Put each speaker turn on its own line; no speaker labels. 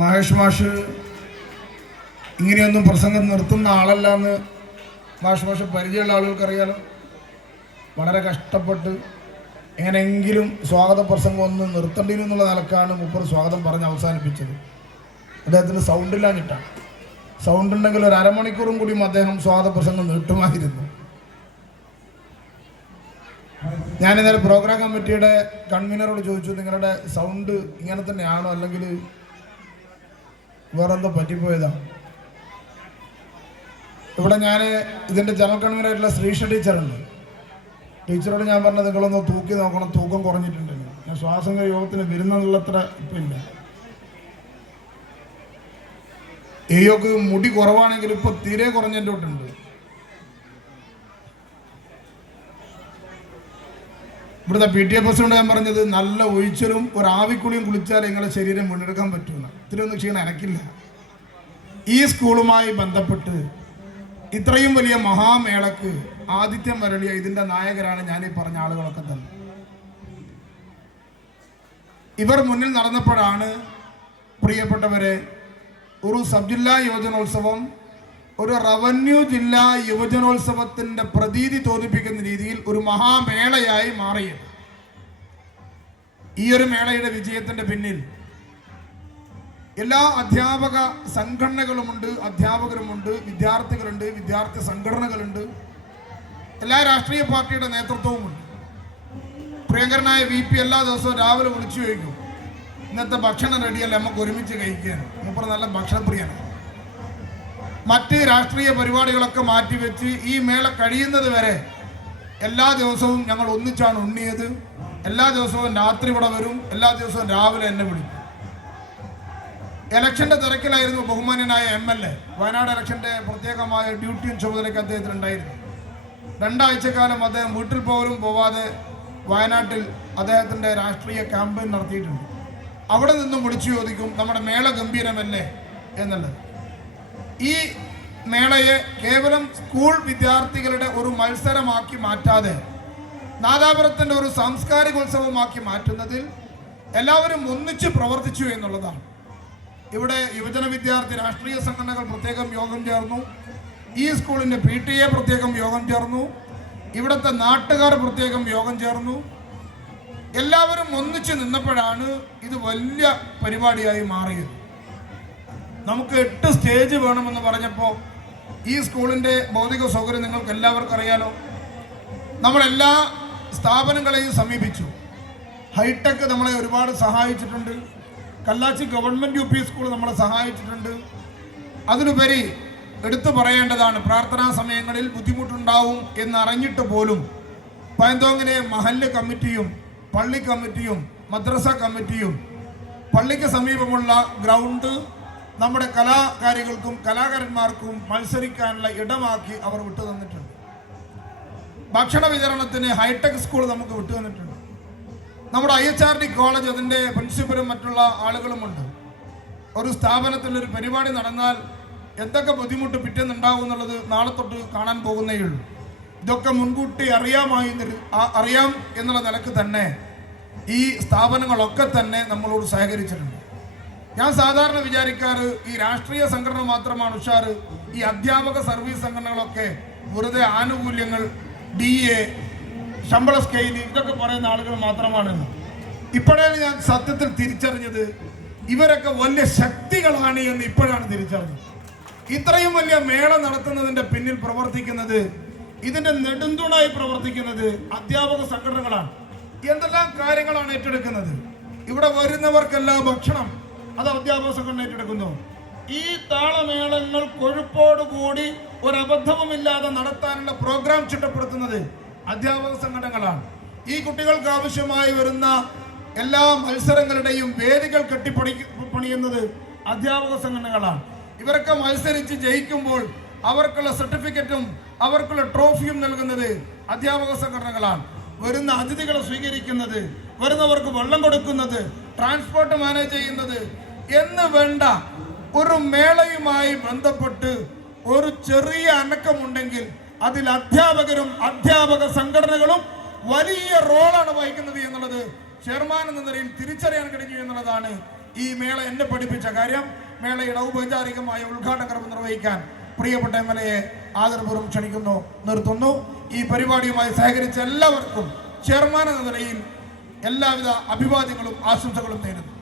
മഹേഷ് മാഷ് ഇങ്ങനെയൊന്നും പ്രസംഗം നിർത്തുന്ന ആളല്ല എന്ന് മാഷ് മാഷ് പരിചയമുള്ള ആളുകൾക്ക് അറിയാലോ വളരെ കഷ്ടപ്പെട്ട് എങ്ങനെയെങ്കിലും സ്വാഗത പ്രസംഗം ഒന്ന് നിർത്തേണ്ടി എന്നുള്ള നിലക്കാണ് മുപ്പർ സ്വാഗതം പറഞ്ഞ് അവസാനിപ്പിച്ചത്. അദ്ദേഹത്തിന് സൗണ്ടില്ലാഞ്ഞിട്ടാണ് സൗണ്ട് ഉണ്ടെങ്കിൽ ഒരു അരമണിക്കൂറും കൂടിയും അദ്ദേഹം സ്വാഗത പ്രസംഗം നീട്ടുമായിരുന്നു. ഞാനിന്നലെ പ്രോഗ്രാം കമ്മിറ്റിയുടെ കൺവീനറോട് ചോദിച്ചു നിങ്ങളുടെ സൗണ്ട് ഇങ്ങനെ തന്നെയാണോ? അല്ലെങ്കിൽ വേറെന്തോ പറ്റിപ്പോയതാ. ഇവിടെ ഞാൻ ഇതിന്റെ ജനറൽ കൺവീനായിട്ടുള്ള ശ്രീഷ ടീച്ചറുണ്ട്. ടീച്ചറോട് ഞാൻ പറഞ്ഞത് നിങ്ങളൊന്ന് തൂക്കി നോക്കണം തൂക്കം കുറഞ്ഞിട്ടുണ്ട് ഞാൻ ശ്വാസം യോഗത്തിന് വരുന്നതിനുള്ളത്ര ഇല്ല. യോഗ മുടി കുറവാണെങ്കിൽ ഇപ്പം തീരെ കുറഞ്ഞതിന്റെ തൊട്ടുണ്ട്. ഇവിടുത്തെ പി ടി എ പ്രസിഡന്റ് ഞാൻ പറഞ്ഞത് നല്ല ഒഴിച്ചലും ഒരു ആവിക്കുളിയും കുളിച്ചാൽ നിങ്ങളുടെ ശരീരം വീണ്ടെടുക്കാൻ പറ്റുമെന്ന് ഇത്രയൊന്നും ക്ഷീണം എനക്കില്ല ഈ സ്കൂളുമായി ബന്ധപ്പെട്ട് ഇത്രയും വലിയ മഹാമേളക്ക് ആദിത്യം വരളിയ ഇതിന്റെ നായകരാണ് ഞാൻ ഈ പറഞ്ഞ ആളുകളൊക്കെ തന്നെ. ഇവർ മുന്നിൽ നടന്നപ്പോഴാണ് പ്രിയപ്പെട്ടവരെ ഒരു സബ് ജില്ലാ യുവജനോത്സവം ഒരു റവന്യൂ ജില്ലാ യുവജനോത്സവത്തിന്റെ പ്രതീതി തോന്നിപ്പിക്കുന്ന രീതിയിൽ ഒരു മഹാമേളയായി മാറിയത്. ഈ ഒരു മേളയുടെ വിജയത്തിന്റെ പിന്നിൽ എല്ലാ അധ്യാപക സംഘടനകളുമുണ്ട് അധ്യാപകരുമുണ്ട് വിദ്യാർത്ഥികളുണ്ട് വിദ്യാർത്ഥി സംഘടനകളുണ്ട് എല്ലാ രാഷ്ട്രീയ പാർട്ടിയുടെ നേതൃത്വവുമുണ്ട്. പ്രിയങ്കരനായ വി പി എല്ലാ ദിവസവും രാവിലെ വിളിച്ചു ചോദിക്കും ഇന്നത്തെ ഭക്ഷണം റെഡിയല്ല നമുക്ക് ഒരുമിച്ച് കഴിക്കാൻ. മൂപ്പർ നല്ല ഭക്ഷണപ്രിയാണ് മറ്റ് രാഷ്ട്രീയ പരിപാടികളൊക്കെ മാറ്റിവെച്ച് ഈ മേള കഴിയുന്നത് വരെ എല്ലാ ദിവസവും ഞങ്ങൾ ഒന്നിച്ചാണ് ഉണ്ണിയത്. എല്ലാ ദിവസവും രാത്രി ഇവിടെ വരും. എല്ലാ ദിവസവും രാവിലെ എന്നെ വിളിക്കും. ഇലക്ഷന്റെ തിരക്കിലായിരുന്നു ബഹുമാന്യനായ എം എൽ എ. വയനാട് ഇലക്ഷന്റെ പ്രത്യേകമായ ഡ്യൂട്ടിയും ചുമതലയ്ക്ക് അദ്ദേഹത്തിന് ഉണ്ടായിരുന്നു. രണ്ടാഴ്ചക്കാലം അദ്ദേഹം വീട്ടിൽ പോലും പോവാതെ വയനാട്ടിൽ അദ്ദേഹത്തിന്റെ രാഷ്ട്രീയ ക്യാമ്പയിൻ നടത്തിയിട്ടുണ്ട്. അവിടെ നിന്നും വിളിച്ചു ചോദിക്കും നമ്മുടെ മേള ഗംഭീരമല്ലേ? എന്നുള്ളത്. ഈ മേളയെ കേവലം സ്കൂൾ വിദ്യാർത്ഥികളുടെ ഒരു മത്സരമാക്കി മാറ്റാതെ നാദാപുരത്തിന്റെ ഒരു സാംസ്കാരിക ഉത്സവമാക്കി മാറ്റുന്നതിൽ എല്ലാവരും ഒന്നിച്ച് പ്രവർത്തിച്ചു എന്നുള്ളതാണ്. ഇവിടെ യുവജന വിദ്യാർത്ഥി രാഷ്ട്രീയ സംഘടനകൾ പ്രത്യേകം യോഗം ചേർന്നു. ഈ സ്കൂളിന്റെ പി ടി എ പ്രത്യേകം യോഗം ചേർന്നു. ഇവിടുത്തെ നാട്ടുകാർ പ്രത്യേകം യോഗം ചേർന്നു. എല്ലാവരും ഒന്നിച്ച് നിന്നപ്പോഴാണ് ഇത് വലിയ പരിപാടിയായി മാറിയത്. നമുക്ക് എട്ട് സ്റ്റേജ് വേണമെന്ന് പറഞ്ഞപ്പോൾ ഈ സ്കൂളിന്റെ ഭൗതിക സൗകര്യം നിങ്ങൾക്ക് എല്ലാവർക്കും അറിയാലോ. നമ്മളെല്ലാ സ്ഥാപനങ്ങളെയും സമീപിച്ചു. ഹൈടെക് നമ്മളെ ഒരുപാട് സഹായിച്ചിട്ടുണ്ട്. Kallachi government U P school നമ്മളെ സഹായിച്ചിട്ടുണ്ട്. അതിനുപരി എടുത്തു പറയേണ്ടതാണ് പ്രാർത്ഥനാ സമയങ്ങളിൽ ബുദ്ധിമുട്ടുണ്ടാവും എന്നറിഞ്ഞിട്ട് പോലും പയന്തോങ്ങിലെ മഹല്ല് കമ്മിറ്റിയും പള്ളി കമ്മിറ്റിയും മദ്രസ കമ്മിറ്റിയും പള്ളിക്ക് സമീപമുള്ള ഗ്രൗണ്ട് നമ്മുടെ കലാകാരികൾക്കും കലാകാരന്മാർക്കും മത്സരിക്കാനുള്ള ഇടമാക്കി അവർ വിട്ടു തന്നിട്ടുണ്ട്. ഭക്ഷണ വിതരണത്തിന് ഹൈടെക് സ്കൂൾ നമുക്ക് വിട്ടു തന്നിട്ടുണ്ട്. നമ്മുടെ I H R D college അതിന്റെ പ്രിൻസിപ്പലും മറ്റുള്ള ആളുകളുമുണ്ട്. ഒരു സ്ഥാപനത്തിൽ ഒരു പരിപാടി നടന്നാൽ എന്തൊക്കെ ബുദ്ധിമുട്ട് പിറ്റേന്നുണ്ടാവും എന്നുള്ളത് നാളെ തൊട്ട് കാണാൻ പോകുന്നേ ഉള്ളൂ. ഇതൊക്കെ മുൻകൂട്ടി അറിയാമായി അറിയാം എന്നുള്ള നിലയ്ക്ക് തന്നെ ഈ സ്ഥാപനങ്ങളൊക്കെ തന്നെ നമ്മളോട് സഹകരിച്ചിട്ടുണ്ട്. ഞാൻ സാധാരണ വിചാരിക്കാറ് ഈ രാഷ്ട്രീയ സംഘടന മാത്രമാണ് ഉഷാറ് ഈ അധ്യാപക സർവീസ് സംഘടനകളൊക്കെ വെറുതെ ആനുകൂല്യങ്ങൾ ഡി എ ശമ്പള സ്കെയിൽ ഇതൊക്കെ പറയുന്ന ആളുകൾ മാത്രമാണെന്ന് ഇപ്പോഴാണ് ഞാൻ സത്യത്തിൽ തിരിച്ചറിഞ്ഞത് ഇവരൊക്കെ വലിയ ശക്തികളാണ് എന്ന് ഇപ്പോഴാണ് തിരിച്ചറിഞ്ഞത്. ഇത്രയും വലിയ മേള നടത്തുന്നതിന്റെ പിന്നിൽ പ്രവർത്തിക്കുന്നത് ഇതിന്റെ നെടുന്തുണായി പ്രവർത്തിക്കുന്നത് അധ്യാപക സംഘടനകളാണ്. എന്തെല്ലാം കാര്യങ്ങളാണ് ഏറ്റെടുക്കുന്നത്? ഇവിടെ വരുന്നവർക്കെല്ലാം ഭക്ഷണം അത് അധ്യാപക സംഘടന ഏറ്റെടുക്കുന്നു. ഈ താളമേളങ്ങൾ കൊഴുപ്പോടുകൂടി ഒരു അബദ്ധവുമില്ലാതെ നടത്താനുള്ള പ്രോഗ്രാം ചിട്ടപ്പെടുത്തുന്നത് അധ്യാപക സംഘടനകളാണ് ഈ കുട്ടികൾക്ക് ആവശ്യമായി വരുന്ന എല്ലാ മത്സരങ്ങളുടെയും വേദികൾ കെട്ടിപ്പണി പണിയുന്നത് അധ്യാപക സംഘടനകളാണ് ഇവരൊക്കെ മത്സരിച്ച് ജയിക്കുമ്പോൾ അവർക്കുള്ള സർട്ടിഫിക്കറ്റും അവർക്കുള്ള ട്രോഫിയും നൽകുന്നത് അധ്യാപക സംഘടനകളാണ് വരുന്ന അതിഥികളെ സ്വീകരിക്കുന്നത് വരുന്നവർക്ക് വെള്ളം കൊടുക്കുന്നത് ട്രാൻസ്പോർട്ട് മാനേജ് ചെയ്യുന്നത് എന്ന് വേണ്ട ഒരു മേളയുമായി ബന്ധപ്പെട്ട് ഒരു ചെറിയ അനക്കമുണ്ടെങ്കിൽ അതിൽ അധ്യാപകരും അധ്യാപക സംഘടനകളും വലിയ റോളാണ് വഹിക്കുന്നത് എന്നുള്ളത് ചെയർമാൻ എന്ന നിലയിൽ തിരിച്ചറിയാൻ കഴിഞ്ഞു എന്നുള്ളതാണ് ഈ മേള എന്നെ പഠിപ്പിച്ച കാര്യം. മേളയുടെ ഔപചാരികമായ ഉദ്ഘാടന കർമ്മം നിർവഹിക്കാൻ പ്രിയപ്പെട്ട എം എൽ എയെ ആദരപൂർവം ക്ഷണിക്കുന്നു നിർത്തുന്നു. ഈ പരിപാടിയുമായി സഹകരിച്ച എല്ലാവർക്കും ചെയർമാൻ എന്ന നിലയിൽ എല്ലാവിധ അഭിവാദ്യങ്ങളും ആശംസകളും നേരുന്നു.